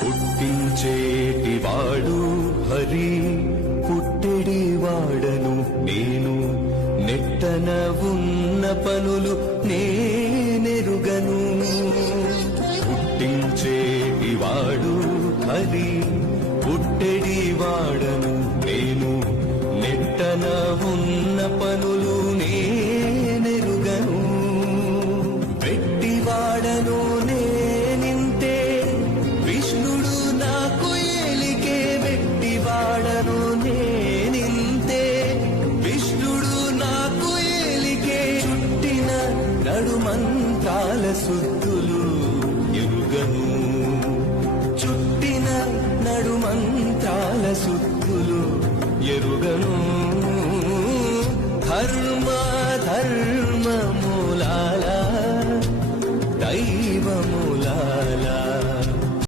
పుట్టించేటివాడు హరి, పుట్టెడివాడను నేను, నెట్టన ఉన్న పనులు నేనెరుగను. పుట్టించేటివాడు హరి, పుట్టెడివాడను నేను, నెట్టన ఉన్న పనులు నేనెరుగను. వెట్టివాడను నేనింతే, విష్ణుడు నాకు ఏలికే. వెట్టివాడను నేనింతే, విష్ణుడు నాకు ఏలికే. చుట్టిన నడుమంత్రాల శుద్ధులు ఎరుగను, చుట్టిన నడుమంత్రాల శుద్ధులు ఎరుగను. ధర్మ ధర్మములాల దైవము